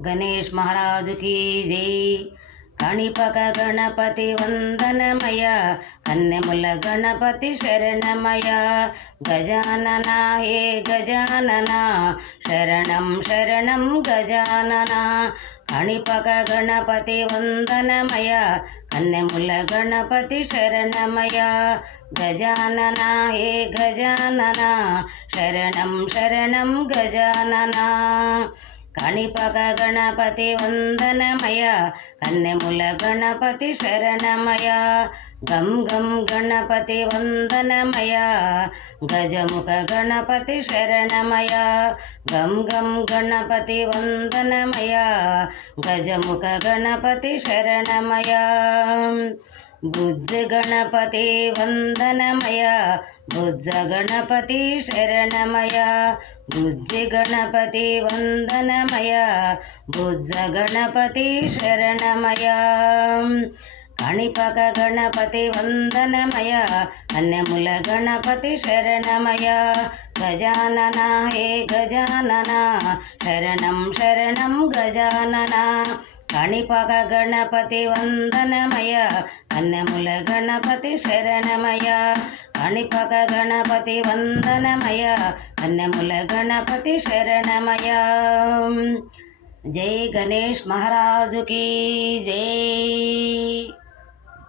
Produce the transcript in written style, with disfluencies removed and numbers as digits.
గణేష్ మహారాజుకి జై. కణిపక గణపతి వందనమయ, కన్నెముల గణపతి శరణమయ. గజానన హే గజానన, శరణం శరణం గజానన. కణిపక గణపతి వందనమయ, కన్నెముల గణపతి శరణమయ. గజానన హే గజానన, శరణం శరణం గజానన. కణిపక గణపతి వందనమయ, కన్నెముల గణపతి శరణమయ. గం గం గణపతి వందనమయ, గజముఖ గణపతి శరణమయ. గం గం గణపతి వందనమయ, గజముఖ గణపతి శరణమయ. భుజ గణపతి వందనమయ, భుజ గణపతి శరణమయ. భుజ గణపతి వందనమయ, భుజ గణపతి శరణమయ. కణిపక గణపతి వందనమయ, కన్నెముల గణపతి శరణమయ. గజానన హే గజానన, శరణం శరణం గజానన. కణిపక గణపతి వందనమయ, కన్నెముల గణపతి శరణమయ. కణిపక గణపతి వందనమయ, కన్నెముల గణపతి శరణమయ. జై గణేష్ మహారాజుకి జై.